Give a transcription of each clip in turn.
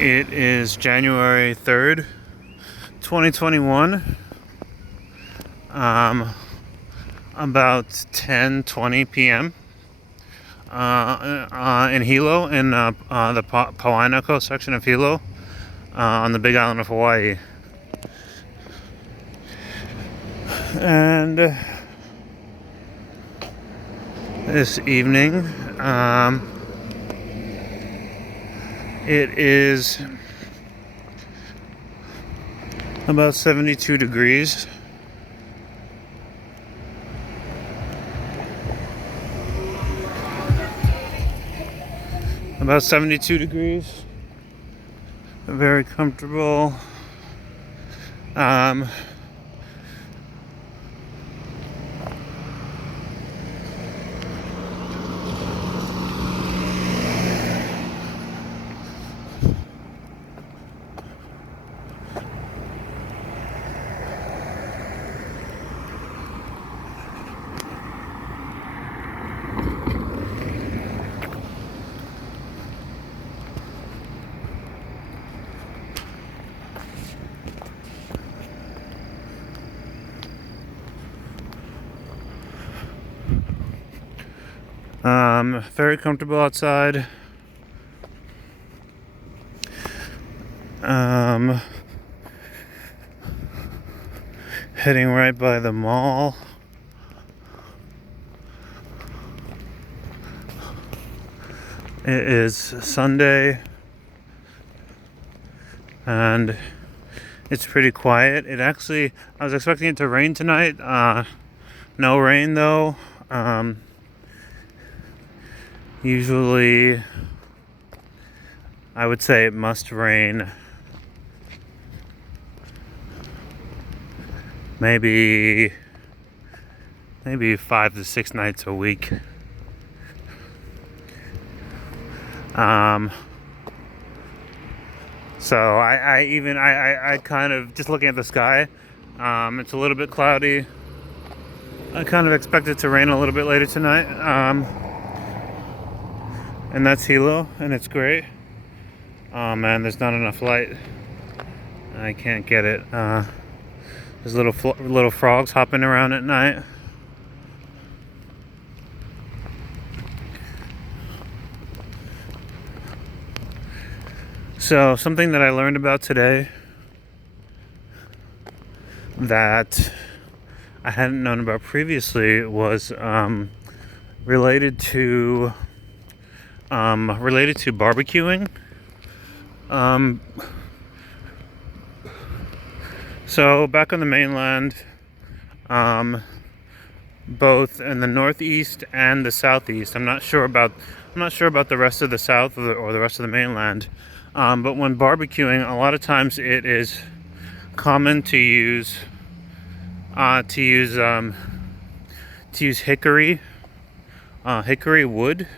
It is January 3rd, 2021. About 10:20 p.m. In Hilo, in the Puainako section of Hilo, on the Big Island of Hawaii. And this evening, it is about 72 degrees. About 72 degrees. Very comfortable. Very comfortable outside. Heading right by the mall. It is Sunday, and it's pretty quiet. I was expecting it to rain tonight. No rain though. Usually, I would say it must rain maybe 5 to 6 nights a week. So I kind of, just looking at the sky, it's a little bit cloudy. I kind of expect it to rain a little bit later tonight. And that's Hilo, and it's great. Oh man, there's not enough light. I can't get it. There's little frogs hopping around at night. So something that I learned about today that I hadn't known about previously was related to barbecuing. So back on the mainland, both in the northeast and the southeast. I'm not sure about the rest of the south or the rest of the mainland. But when barbecuing, a lot of times it is common to use hickory wood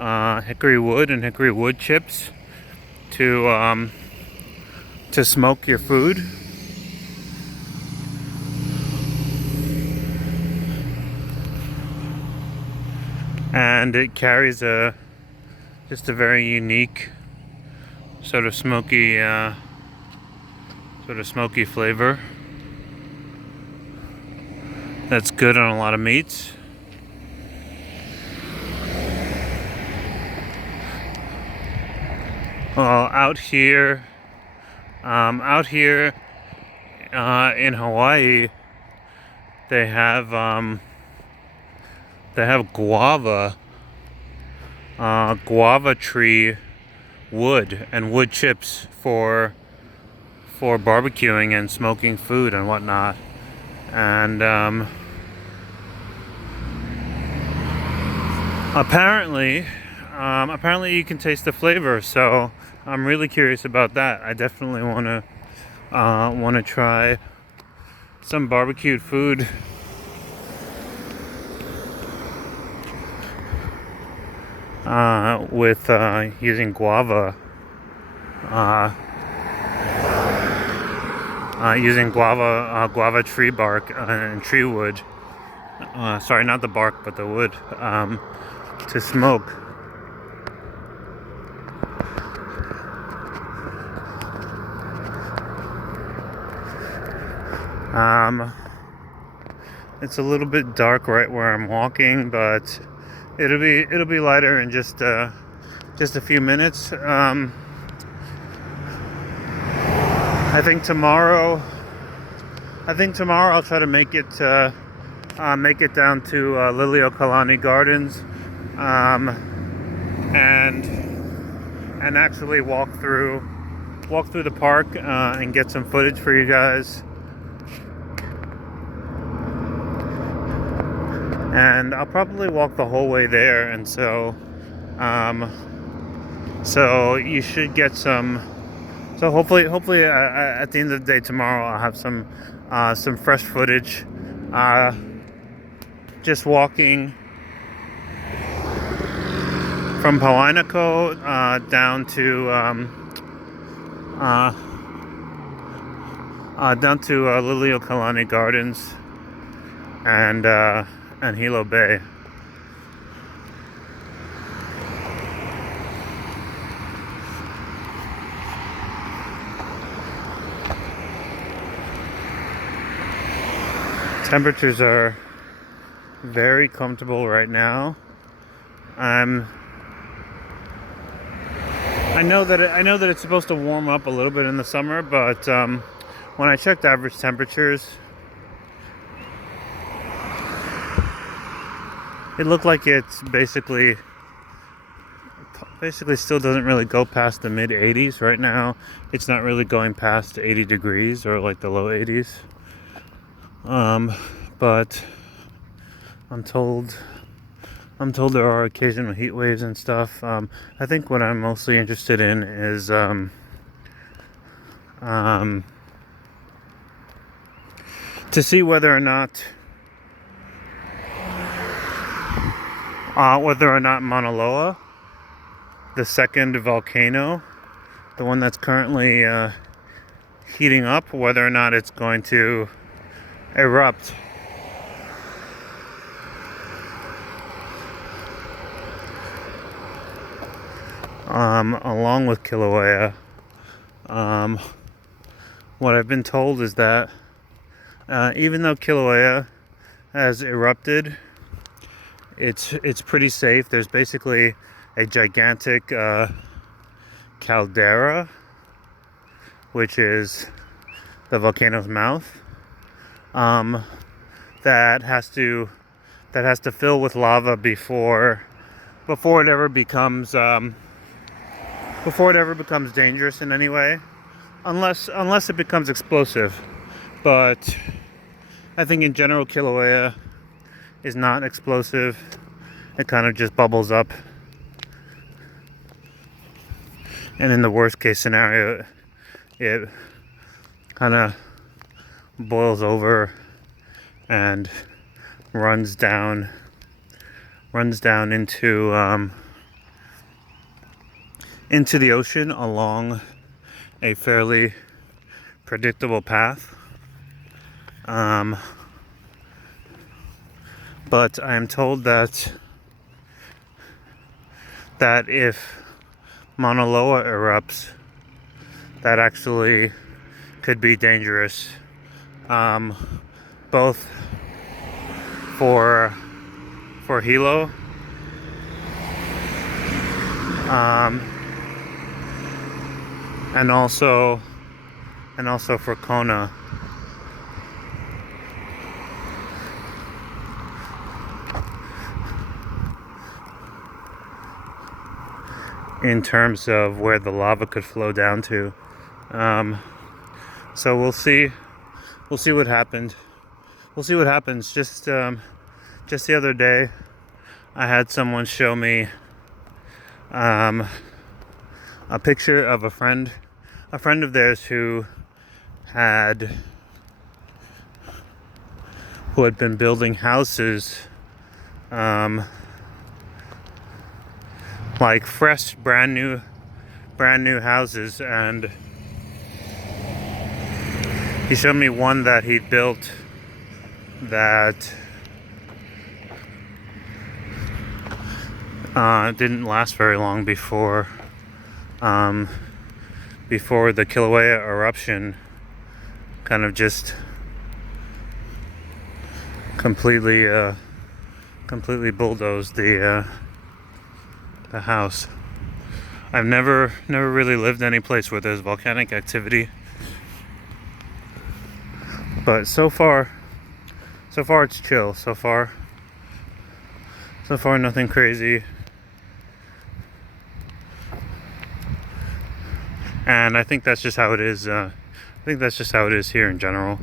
and hickory wood chips to smoke your food. And it carries just a very unique sort of smoky flavor that's good on a lot of meats. Well, out here in Hawaii, they have guava tree wood and wood chips for barbecuing and smoking food and whatnot. And apparently you can taste the flavor, so I'm really curious about that. I definitely want to try some barbecued food with using guava tree bark and tree wood. Sorry, not the bark, but the wood, to smoke. Um, it's a little bit dark right where I'm walking, but it'll be lighter in just a few minutes. I think tomorrow I'll try to make it down to Liliuokalani Gardens, and actually walk through the park and get some footage for you guys. And I'll probably walk the whole way there, and so you should get some. So hopefully at the end of the day tomorrow I'll have some fresh footage. Just walking from Puainako down to Liliuokalani Gardens and Hilo Bay. Temperatures are very comfortable right now. I know that it's supposed to warm up a little bit in the summer, but when I checked average temperatures, it looked like it's basically still doesn't really go past the mid 80s right now. It's not really going past 80 degrees or like the low 80s. But I'm told there are occasional heat waves and stuff. I think what I'm mostly interested in is to see whether or not Mauna Loa, the second volcano, the one that's currently heating up, whether or not it's going to erupt. Along with Kilauea. What I've been told is that even though Kilauea has erupted, it's pretty safe. There's basically a gigantic caldera, which is the volcano's mouth, that has to fill with lava before it ever becomes dangerous in any way, unless it becomes explosive. But I think in general Kilauea is not explosive. It kind of just bubbles up, and in the worst case scenario, it kind of boils over and runs down into the ocean along a fairly predictable path. But I am told that if Mauna Loa erupts, that actually could be dangerous, both for Hilo, and also for Kona. In terms of where the lava could flow down to. So we'll see what happened. We'll see what happens. Just the other day, I had someone show me a picture of a friend of theirs who had been building houses, like fresh, brand new houses, and he showed me one that he'd built that didn't last very long before the Kilauea eruption kind of just completely completely bulldozed the house. I've never really lived any place where there's volcanic activity, but so far it's chill. So far nothing crazy, and I think that's just how it is. I think that's just how it is here in general.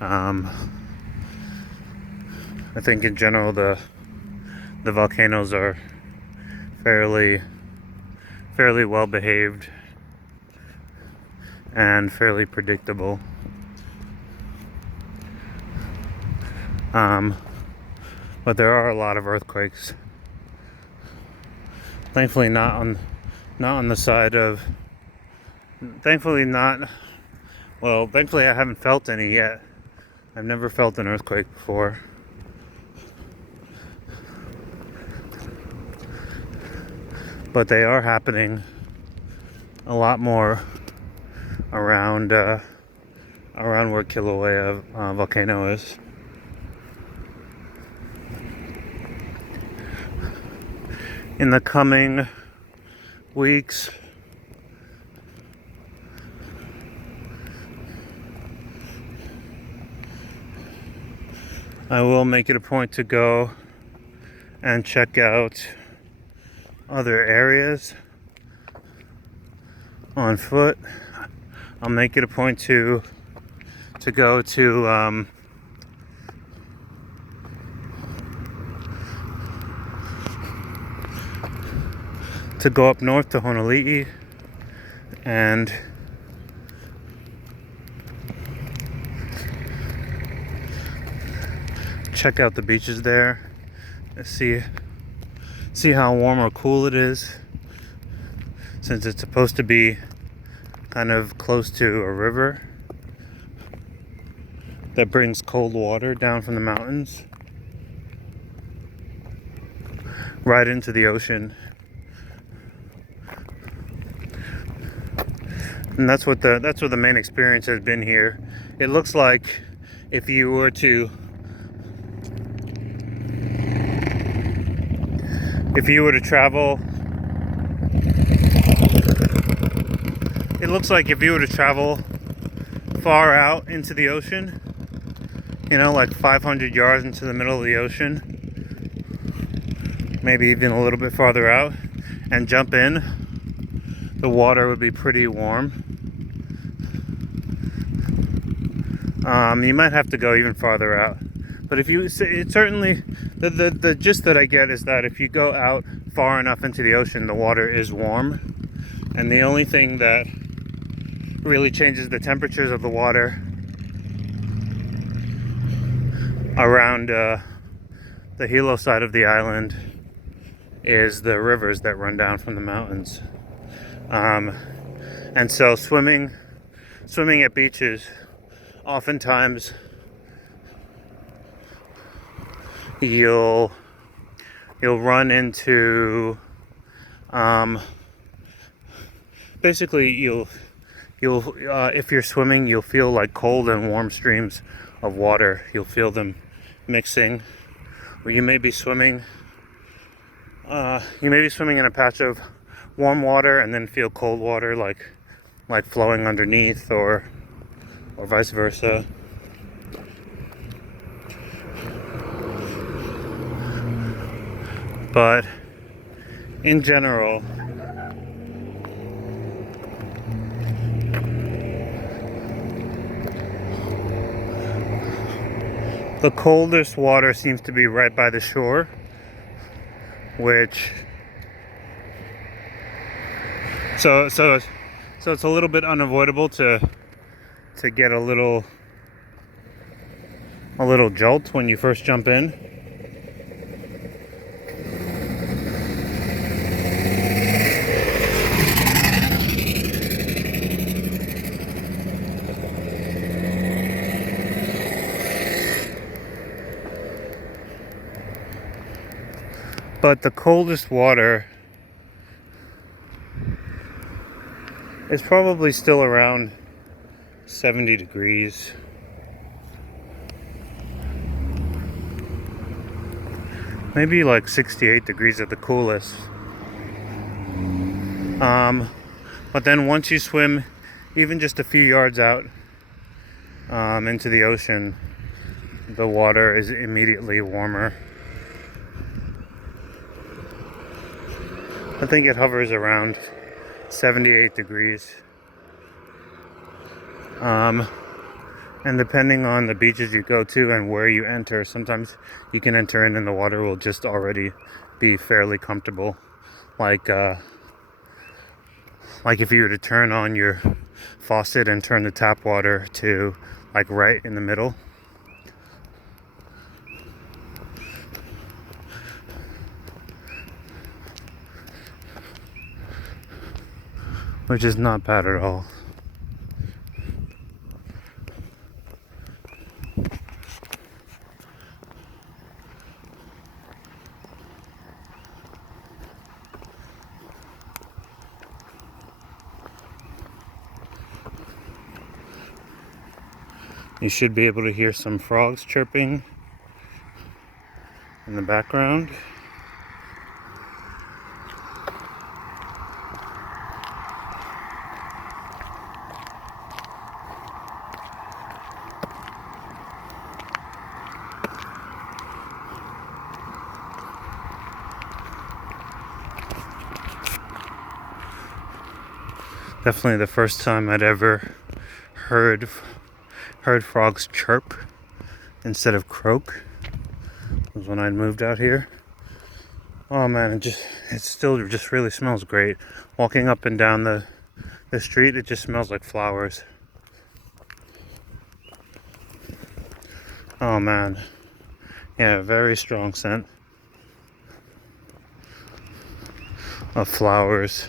I think in general the volcanoes are fairly well behaved and fairly predictable. But there are a lot of earthquakes. Thankfully not on the side of, thankfully I haven't felt any yet. I've never felt an earthquake before. But they are happening a lot more around where Kilauea volcano is. In the coming weeks, I will make it a point to go and check out other areas on foot. I'll make it a point to go to go up north to Honolulu and check out the beaches there, see how warm or cool it is, since it's supposed to be kind of close to a river that brings cold water down from the mountains right into the ocean. And that's what the main experience has been here. It looks like if you were to travel, it looks like if you were to travel far out into the ocean, you know, like 500 yards into the middle of the ocean, maybe even a little bit farther out, and jump in, the water would be pretty warm. You might have to go even farther out, but if you, it certainly, the gist that I get is that if you go out far enough into the ocean, the water is warm, and the only thing that really changes the temperatures of the water around the Hilo side of the island is the rivers that run down from the mountains. And so swimming at beaches, oftentimes you'll run into basically you'll if you're swimming, you'll feel like cold and warm streams of water. You'll feel them mixing, or you may be swimming in a patch of warm water and then feel cold water like flowing underneath, or vice versa. But in general, the coldest water seems to be right by the shore, which so it's a little bit unavoidable to get a little jolt when you first jump in. But the coldest water is probably still around 70 degrees. maybe like 68 degrees at the coolest. But then once you swim even just a few yards out into the ocean, the water is immediately warmer. I think it hovers around 78 degrees. And depending on the beaches you go to and where you enter, sometimes you can enter in and the water will just already be fairly comfortable. Like if you were to turn on your faucet and turn the tap water to like right in the middle. Which is not bad at all. You should be able to hear some frogs chirping in the background. Definitely the first time I'd ever heard frogs chirp instead of croak was when I moved out here. Oh man, it still just really smells great. Walking up and down the street, it just smells like flowers. Oh man, yeah, very strong scent of flowers.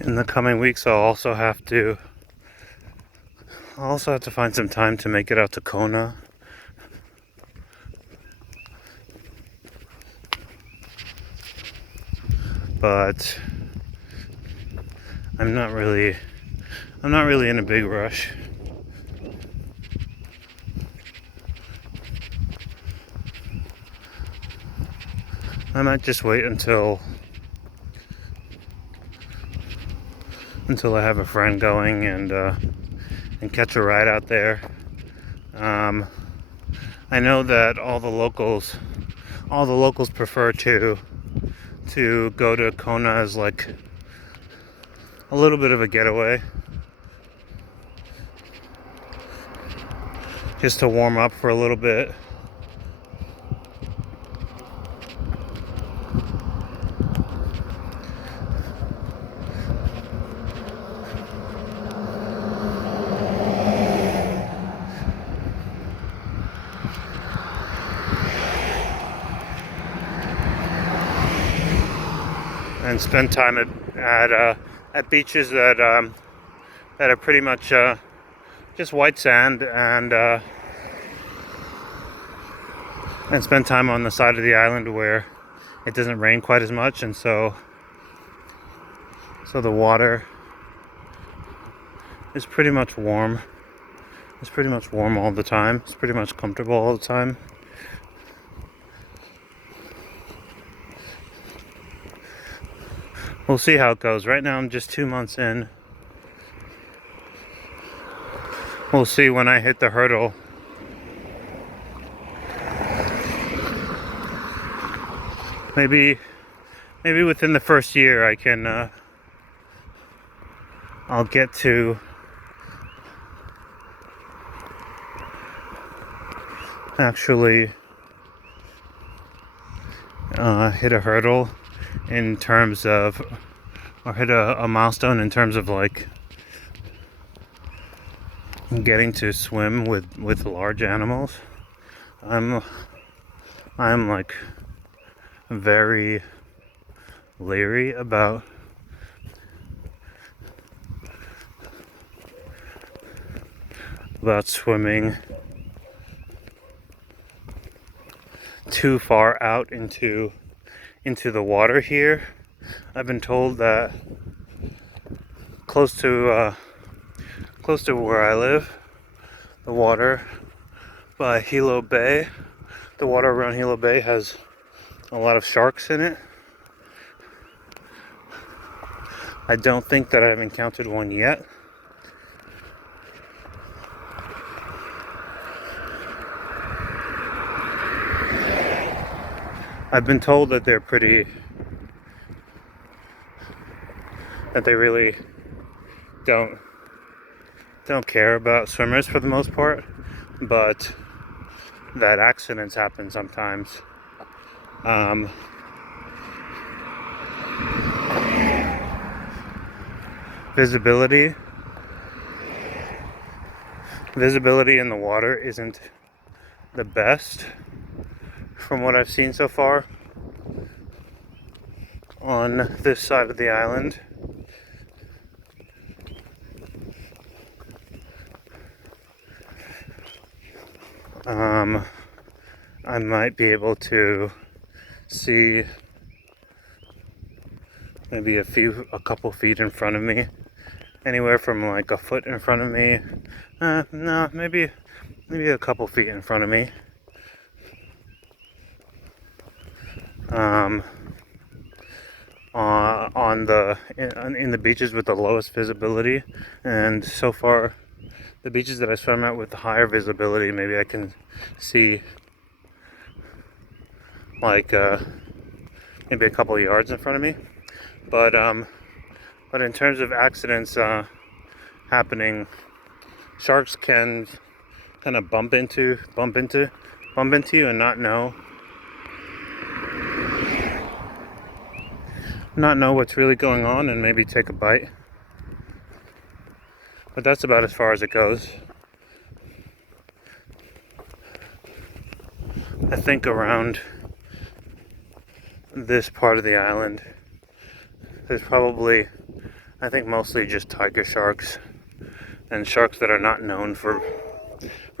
In the coming weeks, I'll also have to find some time to make it out to Kona. But I'm not really in a big rush. I might just wait until I have a friend going and catch a ride out there. I know that all the locals prefer to go to Kona as like a little bit of a getaway, just to warm up for a little bit. And spend time at beaches that are pretty much just white sand, and spend time on the side of the island where it doesn't rain quite as much, and so the water is pretty much warm. It's pretty much warm all the time. It's pretty much comfortable all the time. We'll see how it goes. Right now I'm just 2 months in. We'll see when I hit the hurdle. Maybe within the first year I can I'll get to actually hit a hurdle in terms of, or hit a milestone in terms of like getting to swim with large animals. I'm like very leery about swimming too far out into the water here. I've been told that close to where I live, the water by Hilo Bay, the water around Hilo Bay has a lot of sharks in it. I don't think that I've encountered one yet. I've been told that they're pretty, that they really don't care about swimmers for the most part, but that accidents happen sometimes. Visibility in the water isn't the best from what I've seen so far on this side of the island. I might be able to see maybe a couple feet in front of me, anywhere from like a foot in front of me. No, maybe a couple feet in front of me. In the beaches with the lowest visibility, and so far the beaches that I swim at with the higher visibility, maybe I can see like maybe a couple yards in front of me. But in terms of accidents happening, sharks can kind of bump into you and not know what's really going on, and maybe take a bite. But that's about as far as it goes. I think around this part of the island, there's probably, I think mostly just tiger sharks, and sharks that are not known for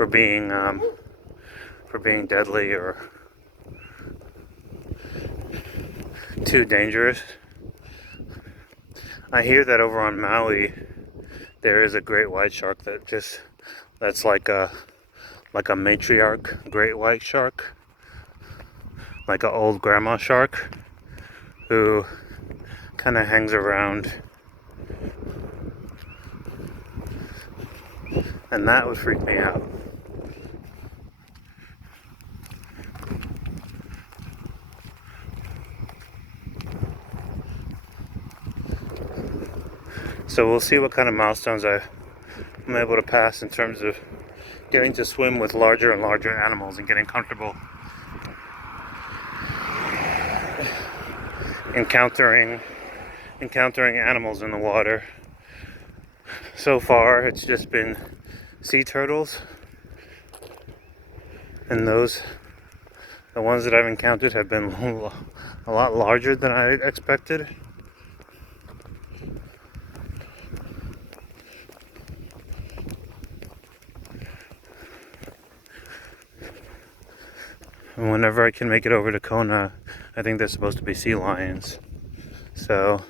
being deadly or too dangerous. I hear that over on Maui there is a great white shark that's like a matriarch great white shark, like an old grandma shark who kind of hangs around, and that would freak me out. So we'll see what kind of milestones I'm able to pass in terms of getting to swim with larger and larger animals and getting comfortable encountering animals in the water. So far it's just been sea turtles, and the ones that I've encountered have been a lot larger than I expected. And whenever I can make it over to Kona, I think there's supposed to be sea lions. So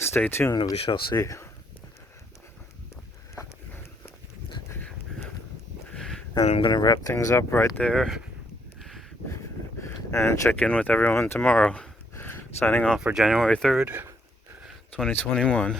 Stay tuned, we shall see. And I'm gonna wrap things up right there and check in with everyone tomorrow. Signing off for January 3rd, 2021.